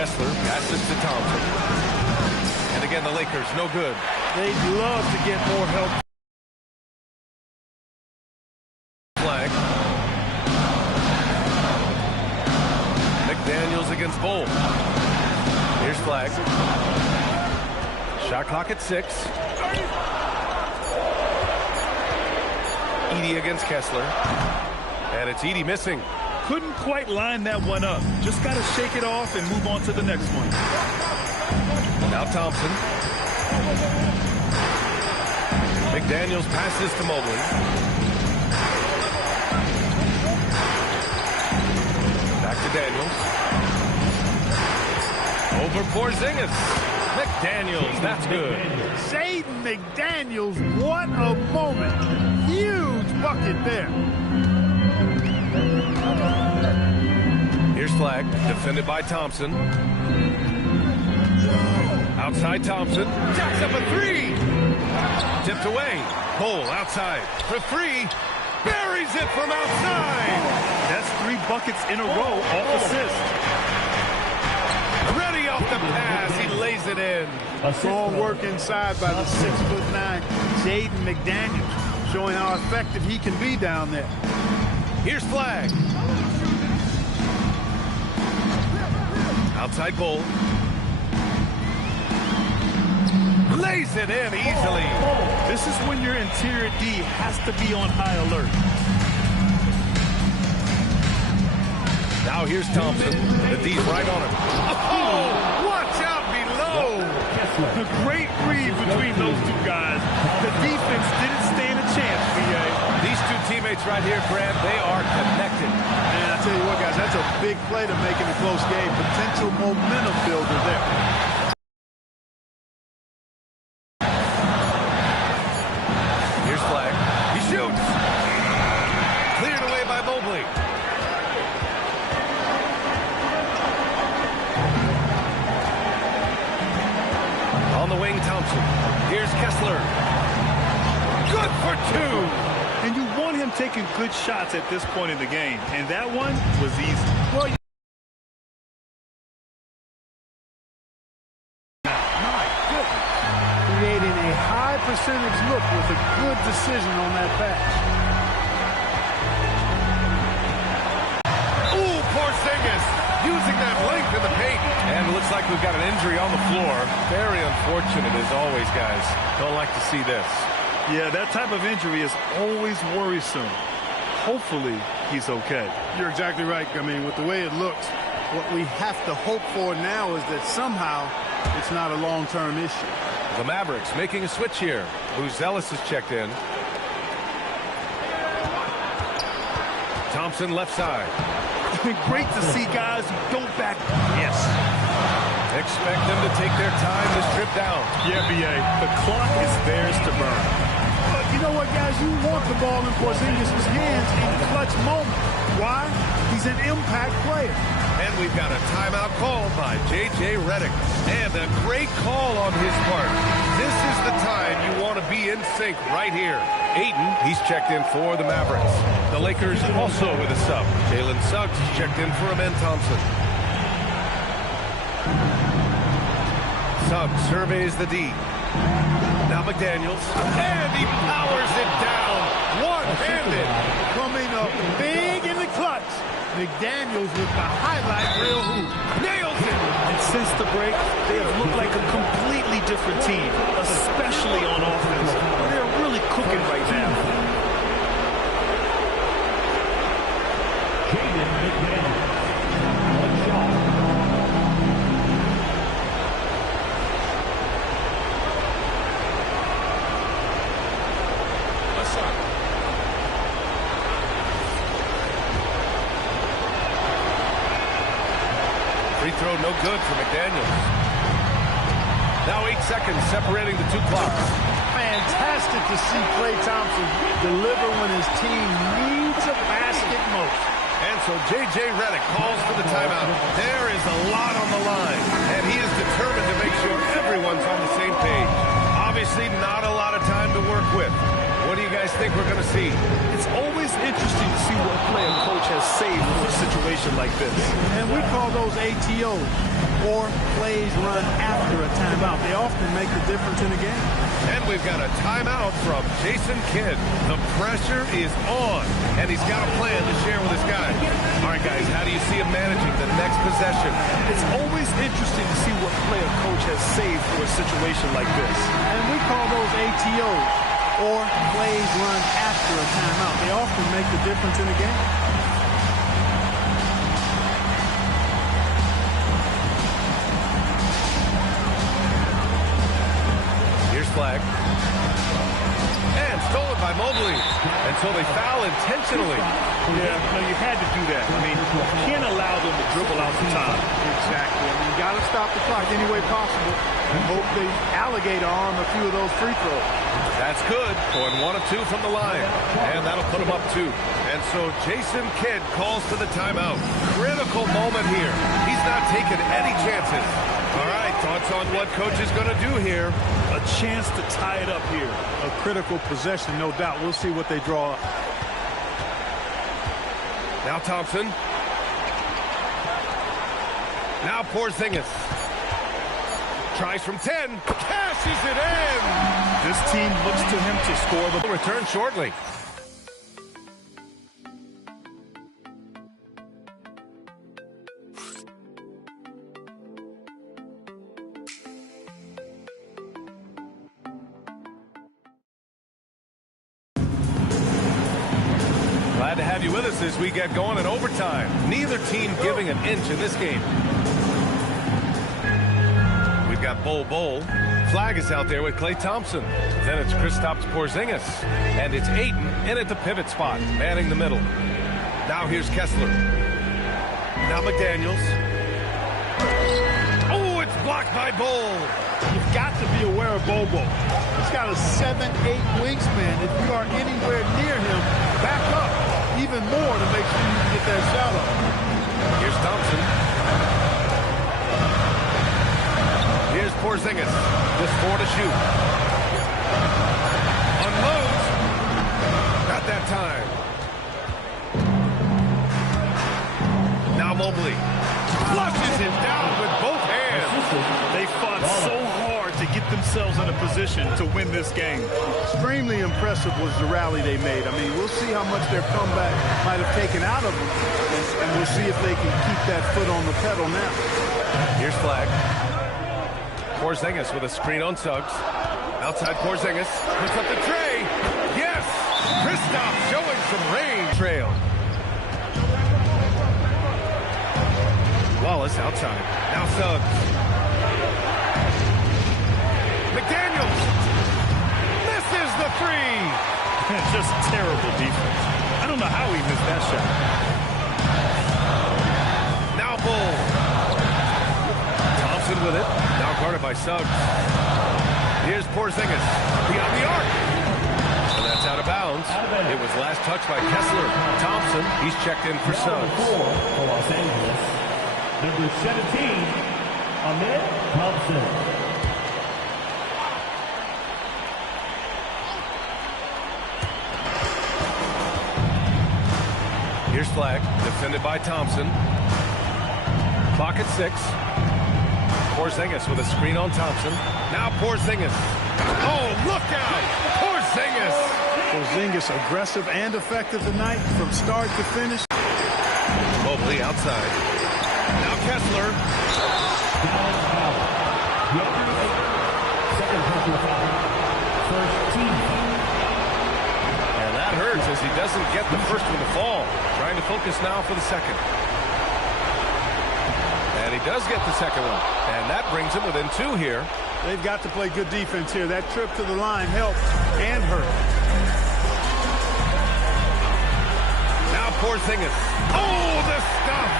Kessler passes to Thompson. And again, the Lakers, no good. They'd love to get more help. Flag. McDaniels against Bull. Here's flag. Shot clock at 6. Edey against Kessler. And it's Edey missing. Couldn't quite line that one up. Just got to shake it off and move on to the next one. Now Thompson. McDaniels passes to Mobley. Back to Daniels. Over Porzingis. McDaniels, that's good. Jaden McDaniels, what a moment. Huge bucket there. Here's flag, defended by Thompson. Outside Thompson, jacks up a 3. Tipped away. Cole outside for 3. Buries it from outside. That's 3 buckets in a row off assist. Ready off the pass, he lays it in. Strong work inside by the 6'9" Jaden McDaniels, showing how effective he can be down there. Here's flag. Outside Bull. Lays it in easily. This is when your interior D has to be on high alert. Now here's Thompson. The D's right on him. Oh, watch out below. The great read between those 2 guys. The defense didn't stand a chance, B.A. These 2 teammates right here, Grant, they are connected. And I tell you what, guys, that's a big play to make in a close game. Potential momentum builder there. Here's flag. He shoots. Cleared away by Mobley. On the wing, Thompson. Here's Kessler. Good for 2. And you want him taking good shots at this point in the game. And that one was easy. Well, my goodness. Creating a high percentage look with a good decision on that pass. Ooh, Porzingis using that length in the paint. And it looks like we've got an injury on the floor. Very unfortunate as always, guys. Don't like to see this. Yeah, that type of injury is always worrisome. Hopefully, he's okay. You're exactly right. I mean, with the way it looks, what we have to hope for now is that somehow it's not a long-term issue. The Mavericks making a switch here. Ellis has checked in. Thompson left side. Great to see guys who don't back. Yes. Expect them to take their time to strip down. Yeah, B.A. The clock is theirs to burn. But you know what, guys? You want the ball in Porzingis' hands in clutch moments. Why? He's an impact player. And we've got a timeout called by J.J. Redick. And a great call on his part. This is the time you want to be in sync right here. Ayton, he's checked in for the Mavericks. The Lakers also with a sub. Jalen Suggs checked in for Amen Thompson. Suggs surveys the D. Now McDaniels. And he powers it down. One-handed. Coming up big in the clutch. McDaniels with the highlight reel hoop. Nails it. And since the break, they have looked like a completely different team, especially on offense. They're really cooking right now. Free throw no good for McDaniels. Now 8 seconds separating the 2 clocks. Fantastic to see Klay Thompson deliver when his team needs a basket most. And so J.J. Redick calls for the timeout. There is a lot on the line, and he is determined to make sure everyone's on the same page. Obviously, not a lot of time to work with. What do you guys think we're going to see? It's always interesting to see what play a coach has saved for a situation situation like this. And we call those ATOs, or plays run after a timeout. They often make the difference in a game. And we've got a timeout from Jason Kidd. The pressure is on, and he's got a plan to share with his guys. All right, guys, how do you see him managing the next possession? It's always interesting to see what play a coach has saved for a situation like this. And we call those ATOs, or plays run after a timeout. They often make the difference in a game. Flag. And stolen by Mobley until they foul intentionally. Yeah, no, you had to do that. I mean, you can't allow them to dribble out the time. Exactly. I mean, you got to stop the clock any way possible and hope they alligator arm a few of those free throws. That's good. Going 1 of 2 from the line. And that'll put him up 2. And so Jason Kidd calls to the timeout. Critical moment here. He's not taking any chances. All right, thoughts on what coach is going to do here? A chance to tie it up here. A critical possession, no doubt. We'll see what they draw up. Now Thompson. Now Porzingis. Tries from 10. Cashes it in. This team looks to him to score the return shortly. Glad to have you with us as we get going in overtime. Neither team giving an inch in this game. We've got Bol. Flag is out there with Klay Thompson. Then it's Kristaps Porzingis. And it's Ayton in at the pivot spot, manning the middle. Now here's Kessler. Now McDaniels. Oh, it's blocked by Bol. You've got to be aware of Bobo. He's got a 7'8" wingspan. If you are anywhere near him, back up even more to make sure you can get that shot up. Here's Thompson. Here's Porzingis. Just 4 to shoot. Unloads. Got that time. Now Mobley. Flushes it down with both hands. They fought so hard to get themselves in a position to win this game. Extremely impressive was the rally they made. I mean, we'll see how much their comeback might have taken out of them, and we'll see if they can keep that foot on the pedal now. Here's Flag. Porzingis with a screen on Suggs. Outside Porzingis. Puts up the tray. Yes! Kristaps showing some range. Trail. Wallace outside. Now Suggs. McDaniels. Misses the 3. Just terrible defense. I don't know how he missed that shot. Now Bull. Thompson with it. Now guarded by Suggs. Here's Porzingis. Beyond the arc. And that's out of bounds. It was last touched by Kessler. Thompson, he's checked in for Suggs. For Los Angeles, number 17, Ahmed Thompson. Here's Flag, defended by Thompson. Clock at 6. Porzingis with a screen on Thompson. Now Porzingis. Oh, look out! Porzingis! Porzingis aggressive and effective tonight from start to finish. Mobley outside. Now Kessler. And that hurts as he doesn't get the first one to fall. Trying to focus now for the second. And he does get the second one. And that brings him within 2 here. They've got to play good defense here. That trip to the line helped and hurt. Now Porzingis. Oh, the stuff!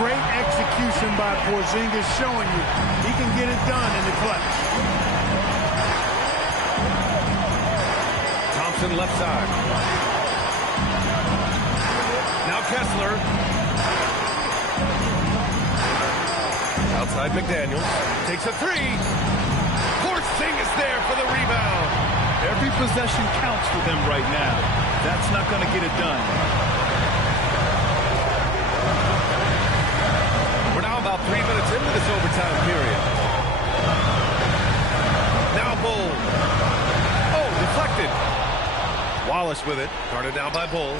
Great execution by Porzingis, showing you he can get it done in the clutch. Thompson left side. Now Kessler. Outside McDaniels. Takes a 3. Porzingis there for the rebound. Every possession counts for them right now. That's not going to get it done. Wallace with it. Guarded down by Bull.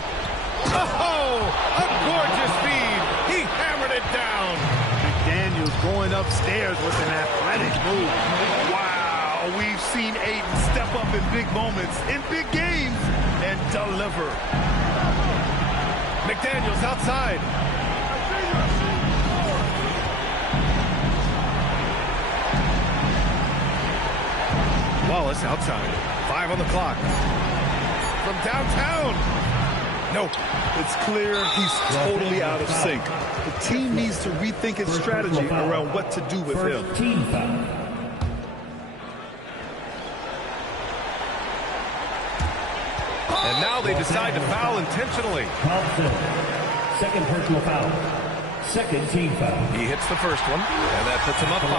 Oh, a gorgeous feed. He hammered it down. McDaniels going upstairs with an athletic move. Wow, we've seen Ayton step up in big moments, in big games, and deliver. McDaniels outside. Wallace outside. 5 on the clock. From downtown. Nope. It's clear he's totally out of sync. The team needs to rethink its strategy around what to do with him. Team foul. And now they decide to foul intentionally. Thompson. Second personal foul. Second team foul. He hits the first one, and that puts him up 5.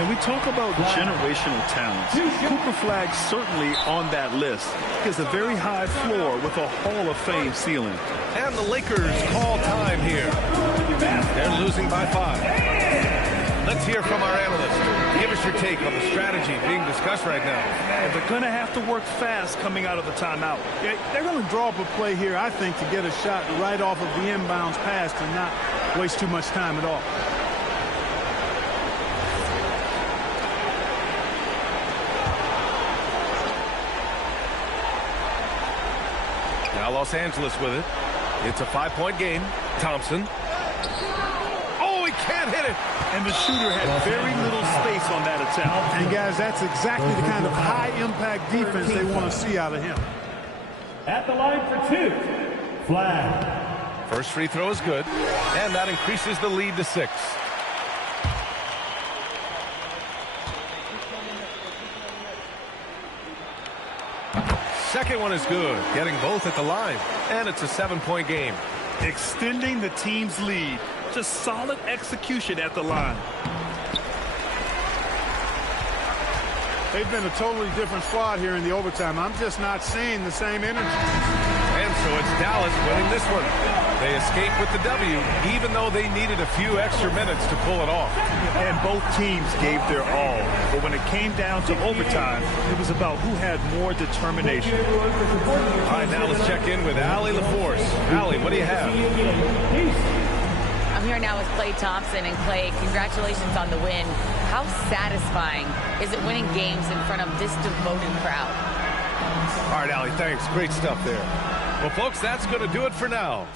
And we talk about generational talents. Cooper Flag certainly on that list. He has a very high floor with a Hall of Fame ceiling. And the Lakers call time here. They're losing by 5. Let's hear from our analyst. Give us your take on the strategy being discussed right now. And they're going to have to work fast coming out of the timeout. Yeah, they're going to draw up a play here, I think, to get a shot right off of the inbounds pass and not waste too much time at all. Now Los Angeles with it. It's a 5-point game. Thompson. Oh, he can't hit it. And the shooter had very little space on that attempt. And, guys, that's exactly the kind of high-impact defense they want to see out of him. At the line for 2. Flag. First free throw is good, and that increases the lead to 6. Second one is good, getting both at the line, and it's a 7-point game. Extending the team's lead. Just solid execution at the line. They've been a totally different squad here in the overtime. I'm just not seeing the same energy. And so it's Dallas winning this one. They escape with the W, even though they needed a few extra minutes to pull it off. And both teams gave their all. But when it came down to overtime, it was about who had more determination. All right, now let's check in with Allie LaForce. Allie, what do you have? I'm here now with Klay Thompson. And Klay, congratulations on the win. How satisfying is it winning games in front of this devoted crowd? All right, Allie, thanks. Great stuff there. Well, folks, that's going to do it for now.